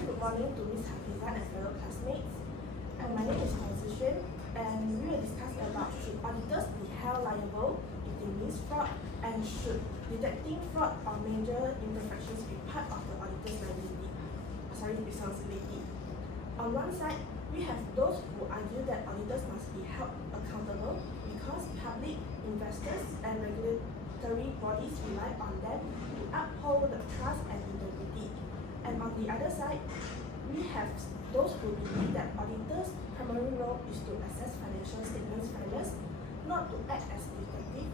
very good morning to Ms. Hafiza and fellow classmates. And my name is Huang Zixuan, and we will discuss about should auditors be held liable if they miss fraud, and should detecting fraud or major imperfections be part of the auditor's responsibility. On one side, we have those who argue that auditors must be held accountable because public, investors, and regulatory bodies rely on them to uphold the trust and integrity. And on the other side, we have those who believe that auditors' primary role is to assess financial statements fairness, not to act as detective,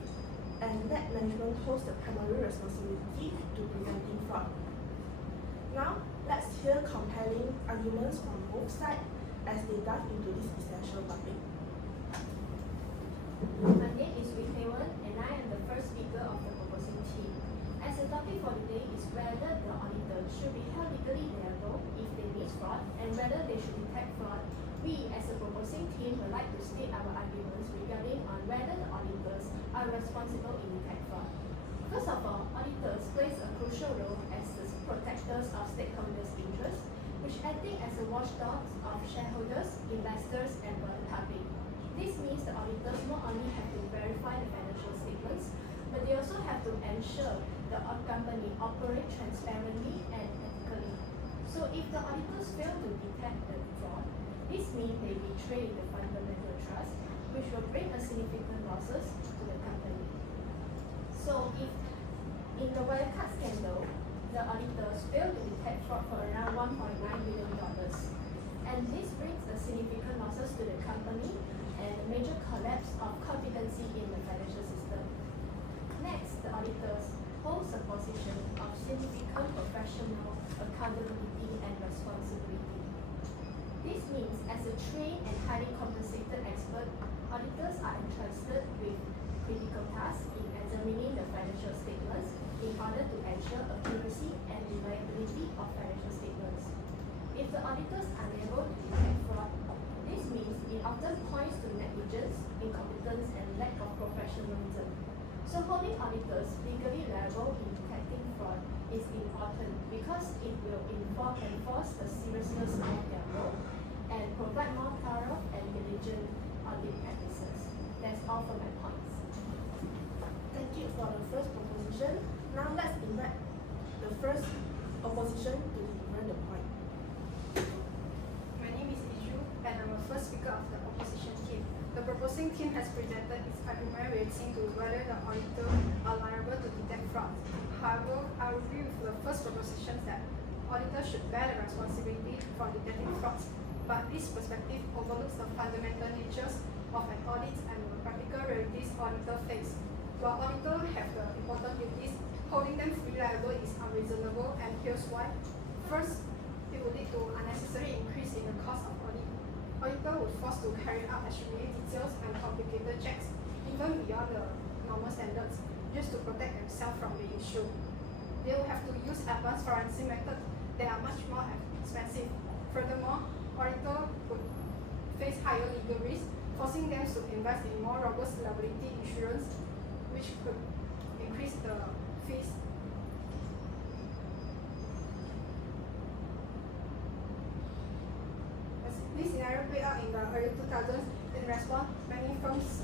and that management holds the primary responsibility to preventing fraud. Now, let's hear compelling arguments from both sides as they dive into this essential topic. My name is Wei Wan, and I am the first speaker of the proposing team. As the topic for today is whether the auditor should be held legally liable if they miss fraud, and whether they should detect fraud, we as a proposing team would like to state our arguments regarding on whether the auditors are responsible in detect fraud. First of all, auditors plays a crucial role as the protectors of stakeholders' interests, which acting as a watchdog of shareholders, investors, and the public. This means the auditors not only have to verify the financial statements, but they also have to ensure the company operate transparently and ethically. So if the auditors fail to detect the fraud, this means they betray the fundamental trust, which will bring a significant losses to the company. So if in the Wirecard scandal, the auditors failed to detect fraud for around $1.9 billion, and this brings a significant losses to the company and a major collapse of competency in the financial system. Next, the auditors holds a position of significant professional accountability and responsibility. This means, as a trained and highly compensated expert, auditors are entrusted with critical tasks in examining the financial statements in order to ensure accuracy and reliability of financial statements. If the auditors are unable to detect fraud, this means it often points to negligence, incompetence, and lack of professionalism. So holding auditors legally liable in detecting fraud is important because it will enforce the seriousness of their role and provide more thorough and diligent audit practices. That's all for my points. Thank you for the first proposition. Now let's invite the first opposition to deliver the point. My name is Iju, and I'm the first speaker of the opposition team. The proposing team has presented its argument relating to whether the auditor are liable to detect fraud. However, I agree with the first proposition that auditors should bear the responsibility for detecting frauds, but this perspective overlooks the fundamental natures of an audit and the practical realities auditor face. While auditors have the important duties, holding them fully liable is unreasonable, and here's why. First, it would lead to unnecessary increase in the cost of audit. Auditor would force to carry out extremely detailed and complicated checks, even beyond the normal standards, just to protect themselves from the issue. They will have to use advanced forensic methods that are much more expensive. Furthermore, auditor would face higher legal risk, forcing them to invest in more robust liability insurance, which could increase the fees. This scenario played out in the early 2000s. In response, many firms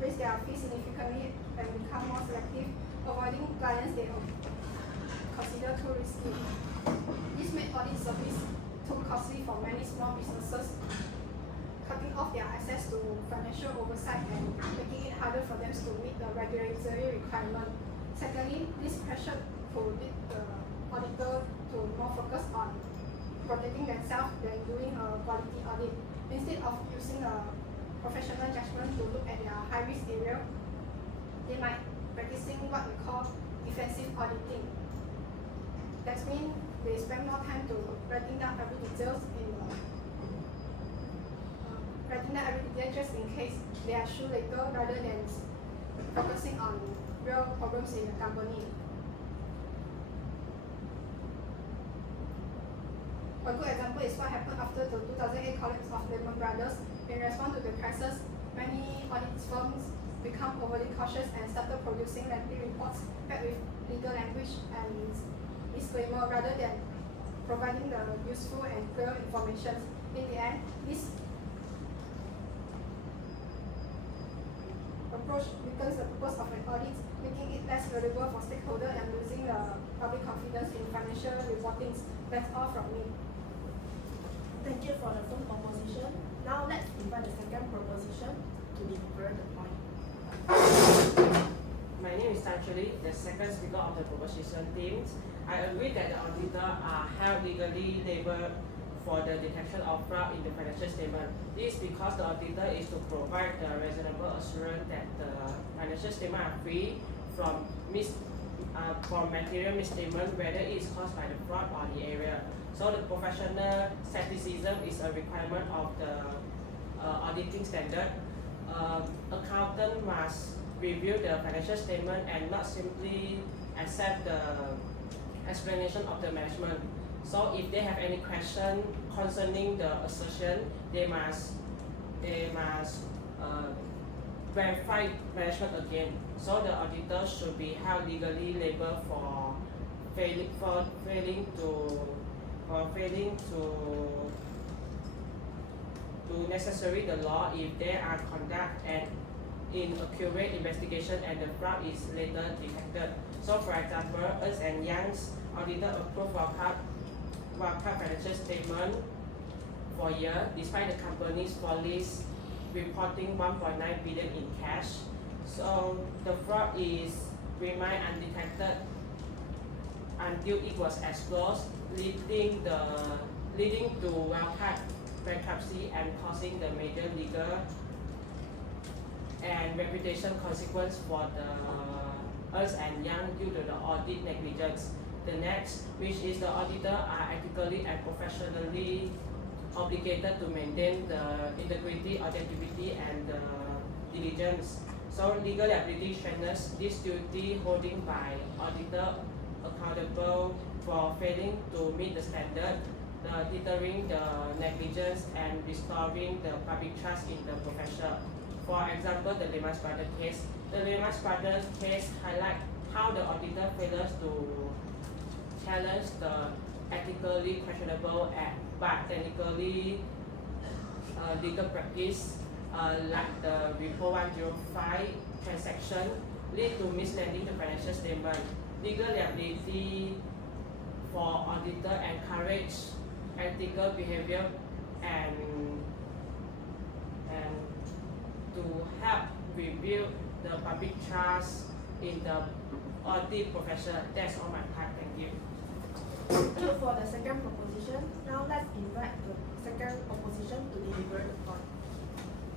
raise their fees significantly and become more selective, avoiding clients they consider too risky. This made audit service too costly for many small businesses, cutting off their access to financial oversight and making it harder for them to meet the regulatory requirement. Secondly, this pressure could lead the auditor to more focus on protecting themselves than doing a quality audit. Instead of using a professional judgment to look at their high-risk area, they might practicing what we call defensive auditing. That means they spend more time to writing down every details just in case they are sure later, rather than focusing on real problems in the company. A good example is what happened after the 2008 collapse of Lehman Brothers. In response to the crisis, many audit firms become overly cautious and started producing lengthy reports packed with legal language and disclaimer rather than providing the useful and clear information. In the end, this approach weakens the purpose of an audit, making it less valuable for stakeholders and losing the public confidence in financial reporting. That's all from me. Thank you for the first proposition. Now let's invite the second proposition to deliver the point. My name is actually the second speaker of the proposition team. I agree that the auditor are held legally liable for the detection of fraud in the financial statement. This is because the auditor is to provide the reasonable assurance that the financial statement are free from material misstatement, whether it is caused by the fraud or the error. So the professional skepticism is a requirement of the auditing standard. Accountant must review the financial statement and not simply accept the explanation of the management. So if they have any question concerning the assertion, they must verify management again. So the auditor should be held legally liable for failing to necessary the law if they are conduct an inaccurate investigation and the fraud is later detected. So for example, Ernst & Young's auditor approved Wildcard financial statement for a year despite the company's police reporting 1.9 billion in cash. So the fraud is remain undetected until it was exposed, leading to Wildcard bankruptcy and causing the major legal and reputation consequence for the Ernst & Young due to the audit negligence. The next, which is the auditor are ethically and professionally obligated to maintain the integrity, objectivity, and diligence. So legal liability strengthens this duty, holding by auditor accountable for failing to meet the standard, deterring the negligence, and restoring the public trust in the profession. For example, the Lehman Brothers case. The Lehman Brothers case highlights how the auditor fails to challenge the ethically questionable but technically legal practice like the Repo 105 transaction lead to misleading the financial statement. Legal liability for auditor encourage ethical behavior and to help rebuild the public trust in the audit profession. That's all my part. Thank you. Thank you for the second proposition. Now let's invite the second opposition to deliver the point.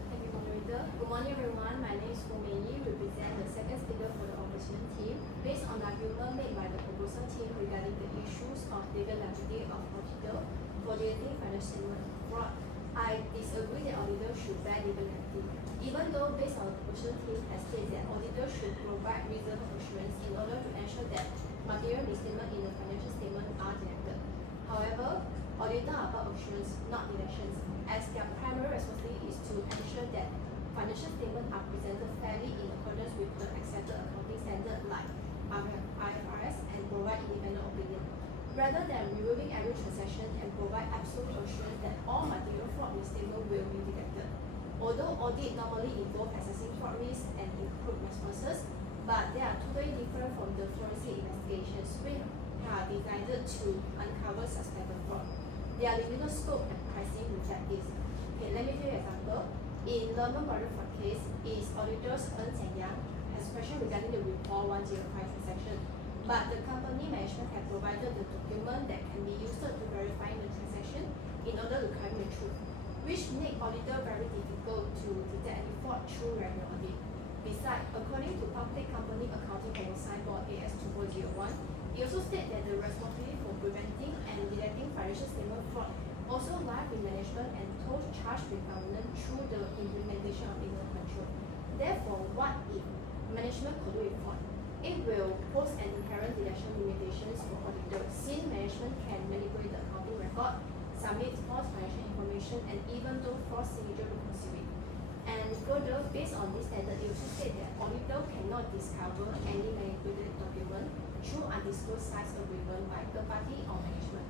Thank you, moderator. Good morning, everyone. My name is Fu Meiyi, represent the second speaker for the opposition team. Based on the argument made by the proposal team regarding the issues of legal liability of auditor for dealing financial fraud, I disagree that auditor should bear legal liability. Even though based on the proposal team has stated that auditor should provide reasonable assurance in order to ensure that material misstatement in the financial statement are detected. However, auditors are about assurance, not deductions, as their primary responsibility is to ensure that financial statements are presented fairly in accordance with the accepted accounting standard like IFRS and provide independent opinion. Rather than reviewing every transaction and provide absolute assurance that all material fraud misstatement will be detected. Although audit normally involve assessing fraud risk and include responses, but they are totally different from the forensic investigations which are designed to uncover suspected fraud. Their limited scope and pricing reflect this. Okay, let me give you an example. In Lehman Brothers fraud case, is auditors Ernst & Young has question regarding the Report 105 transaction, but the company management have provided the document that can be used to verify the transaction in order to claim the truth, which make auditor very difficult to detect any fraud through regular audit. Besides, according to Public Company Accounting Oversight Board AS2401, it also states that the responsibility for preventing and detecting financial statement fraud also lies with management and those charged with governance through the implementation of legal control. Therefore, what if management collude with fraud? It will pose an inherent detection limitations for auditors, since management can manipulate the accounting record, submit false financial information, and even though false signature to conceal it. And further, based on this standard, it also state that auditor cannot discover any manipulated document through undisclosed size agreement by third party or management.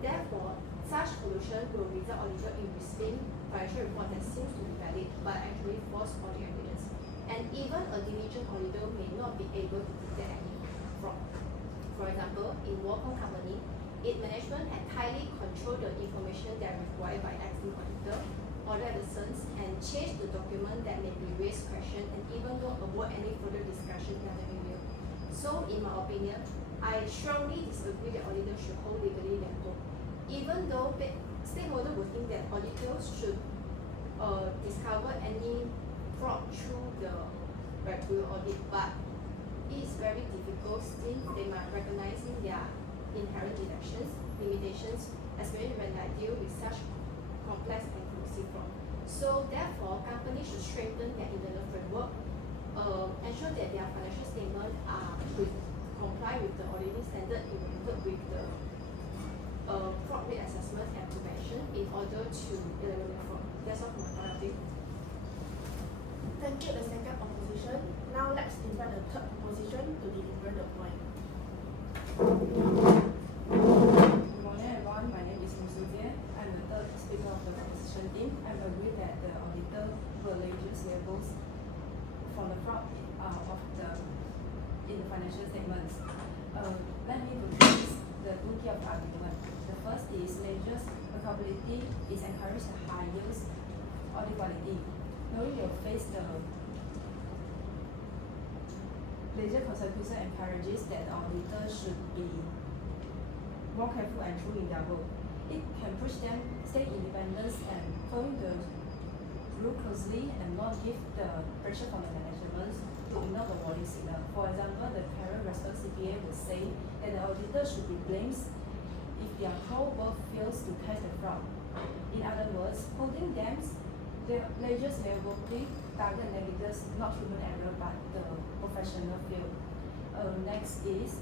Therefore, such solution will result auditor in receiving financial report that seems to be valid but actually false audit evidence. And even a diligent auditor may not be able to detect any fraud. For example, in Wacom Company, its management had tightly controlled the information that required by acting auditor, audit absence, and changed the document that may be raised question and even though avoid any further discussion in other area. So, in my opinion, I strongly disagree that auditors should hold legally liable. Even though stakeholders would think that auditors should discover any fraud through the regular audit, but it is very difficult since they might recognizing their inherent limitations, especially when they deal with such complex and corrosive fraud. So therefore, companies should strengthen their internal framework, ensure that their financial statements are comply with the auditing standard implemented with the fraud rate assessment and prevention in order to eliminate fraud. That's all from my point of view. Thank you, the second opposition. Now let's invite the third opposition to deliver the point. Good morning everyone, my name is Ms. Jie. I'm the third speaker of the opposition team. I agree that the auditor will reduce levels from the fraud in the financial statements. Let me introduce the two key of argument. The first is measures accountability is encourage the highest audit quality. Knowing you face the legal consequences encourages that the auditor should be more careful and true in their work. It can push them stay independent and following the rule closely and not give the pressure from the management to ignore the warning signal. For example, the current response CPA would say that the auditor should be blamed if their core work fails to catch the fraud. In other words, holding them the ledger's liability target negatives not human error but the professional field. Next is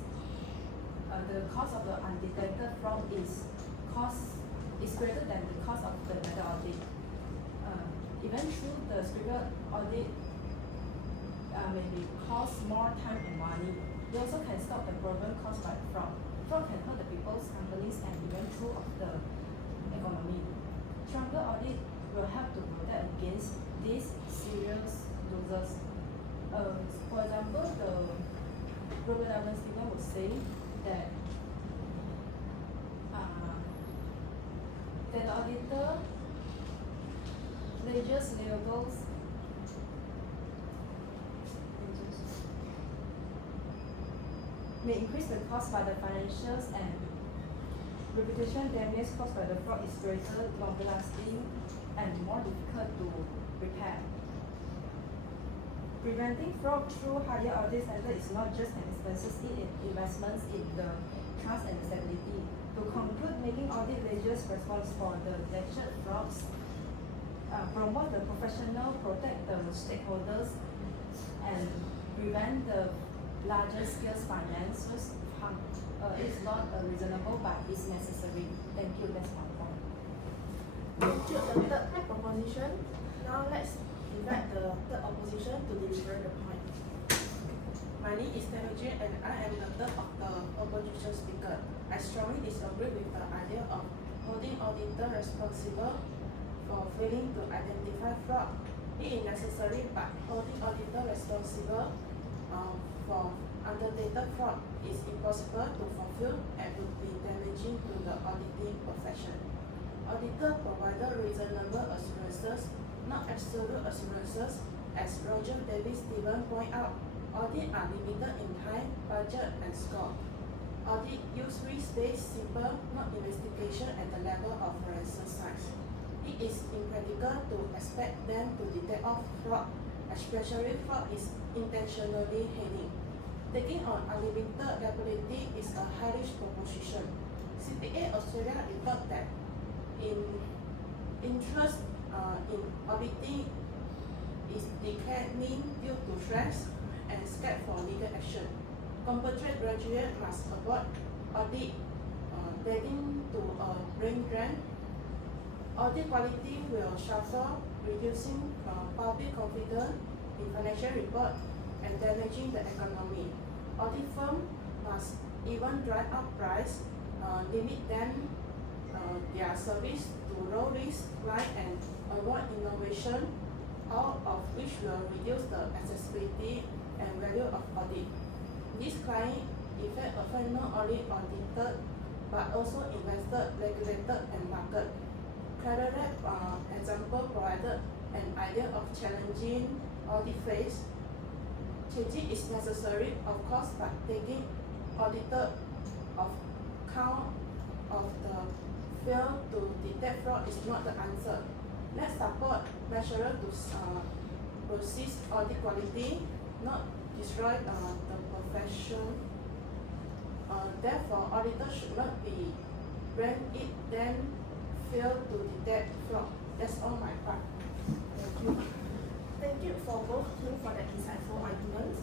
the cost of the undetected fraud is greater than the cost of the method audit. Even through the scribble audit maybe cost more time and money. They also can stop the problem caused by fraud. Fraud can hurt the people's companies and even through of the economy. Stronger audit will help to protect against these serious losers. For example, the global governance people would say that the auditor ledger's labels may increase the cost by the financials and reputation damage caused by the fraud is greater, longer lasting, and more difficult to repair. Preventing fraud through higher audit standard is not just an expenses, it is investments in the trust and stability. To conclude, making audit ledgers response for the detected frauds, promote the professional, protect the stakeholders, and prevent the larger scale finances harm. It's not reasonable, but it's necessary. Thank you. That's my point. Thank you, the third opposition. Now let's invite the third opposition to deliver the point. My name is Tenuji and I am the third of the opposition speaker. I strongly disagree with the idea of holding auditor responsible for failing to identify fraud. It is necessary, but holding auditor responsible for undertaken fraud is impossible to fulfill and would be damaging to the auditing profession. Auditor provided reasonable assurances, not absolute assurances, as Roger Davis Stevens point out. Audits are limited in time, budget, and scope. Audit use risk-based, simple, not investigation at the level of forensic science. It is impractical to expect them to detect off fraud, especially fraud is intentionally hidden. Taking on unlimited liability is a hellish proposition. CPA Australia report that interest in auditing is declining due to stress and scared for legal action. Competent graduates must avoid audit leading to a brain drain. Audit quality will suffer, reducing public confidence in financial report and damaging the economy. Audit firm must even drive up price, limit them their service to low risk line and avoid innovation, all of which will reduce the accessibility and value of audit. This client effect affect not only auditor but also investor, regulator and market. Clarity example provided an idea of challenging audit phase. Changing is necessary, of course, but taking auditor of count of the fail to detect fraud is not the answer. Let's support measures to persist audit quality, not destroy the profession. Therefore, auditors should not be when it then fail to detect fraud. That's all my part. Thank you. Thank you for both teams for the insightful arguments.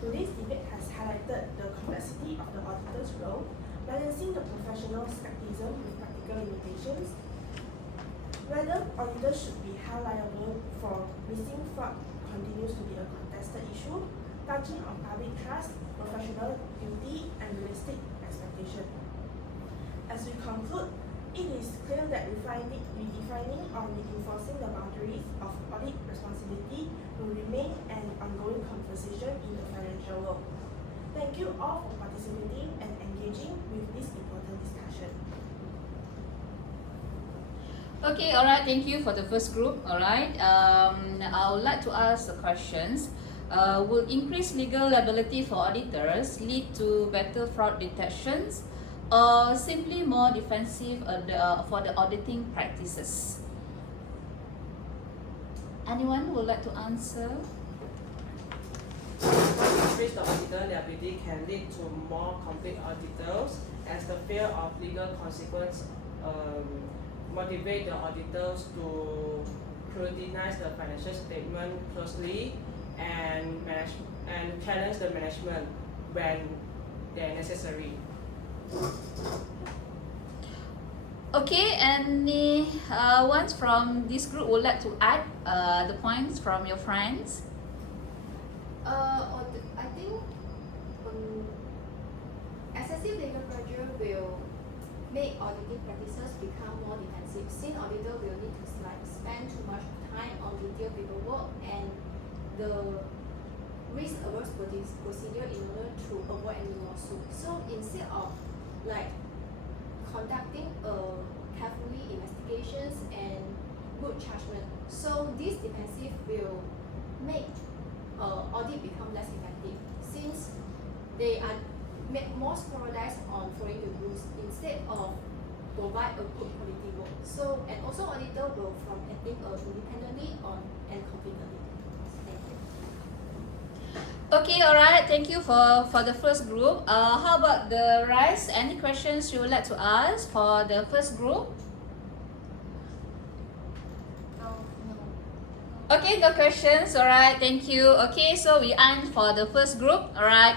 Today's debate has highlighted the complexity of the auditor's role, balancing the professional skepticism with practical limitations. Whether auditors should be held liable for missing fraud continues to be a contested issue, touching on public trust, professional duty, and realistic expectation. As we conclude, it is clear that redefining or reinforcing the boundaries of audit responsibility will remain an ongoing conversation in the financial world. Thank you all for participating and engaging with this important discussion. Okay, alright, thank you for the first group. Alright, I would like to ask the questions. Will increased legal liability for auditors lead to better fraud detections or simply more defensive for the auditing practices? Anyone would like to answer? Increased auditor liability can lead to more complete auditors as the fear of legal consequence motivate the auditors to scrutinize the financial statement closely and challenge the management when they're necessary. Okay, any ones from this group would like to add the points from your friends? I think excessive legal pressure will make auditing practices become more defensive, since auditor will need to spend too much time on detailed paperwork and the risk-averse procedure in order to avoid any lawsuit. So instead of conducting carefully investigations and good judgment, so this defensive will make audit become less effective, since they are more scrutinized on following the rules instead of provide a good quality work. So, and also auditor will from acting independently and confidently. Thank you. Okay, alright, thank you for the first group. How about the rest? Any questions you would like to ask for the first group? No. Okay, no questions. Alright, thank you. Okay, so we end for the first group. Alright.